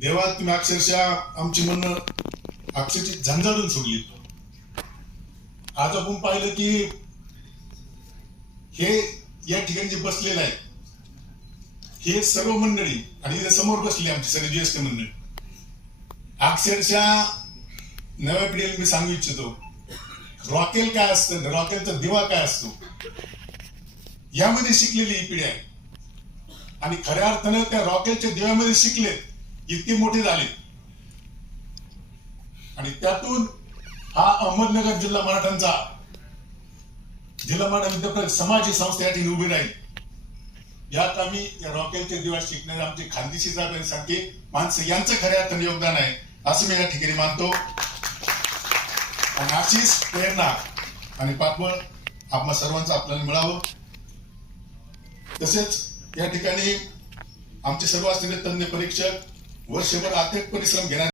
देवा तुम्ही अक्षरशः आमची मन अक्षरशः झंझाळून सोडली. आज आपण पाहिलं की हे या ठिकाणी जे बसलेलं आहे हे सर्व मंडळी आणि समोर बसली आमची सगळी ज्येष्ठ मंडळी अक्षरशः नव्या पिढीला मी सांगू इच्छितो, रॉकेल काय असतं, रॉकेलचा दिवा काय असतो यामध्ये शिकलेली ही पिढी आहे. आणि खऱ्या अर्थानं त्या रॉकेलच्या दिव्यामध्ये शिकले, इतके मोठे झाले. आणि त्यातून हा अहमदनगर जिल्हा मराठांचा जिल्हा मराठा विद्यापीठ समाज संस्था या ठिकाणी उभी राहील. या कामी या रॉकेलचे दिवा शिकणारे आमचे खानदेशी सारखे माणसं यांचं खऱ्या अर्थाने योगदान आहे असं मी या ठिकाणी मानतो. आणि अशीच प्रेरणा आणि पाठबळ आपल्या सर्वांचं आपल्याला मिळावं. तसेच या ठिकाणी आमचे सर्व असलेले तज्ञ परीक्षक वर्षभर अथक परिश्रम घेणार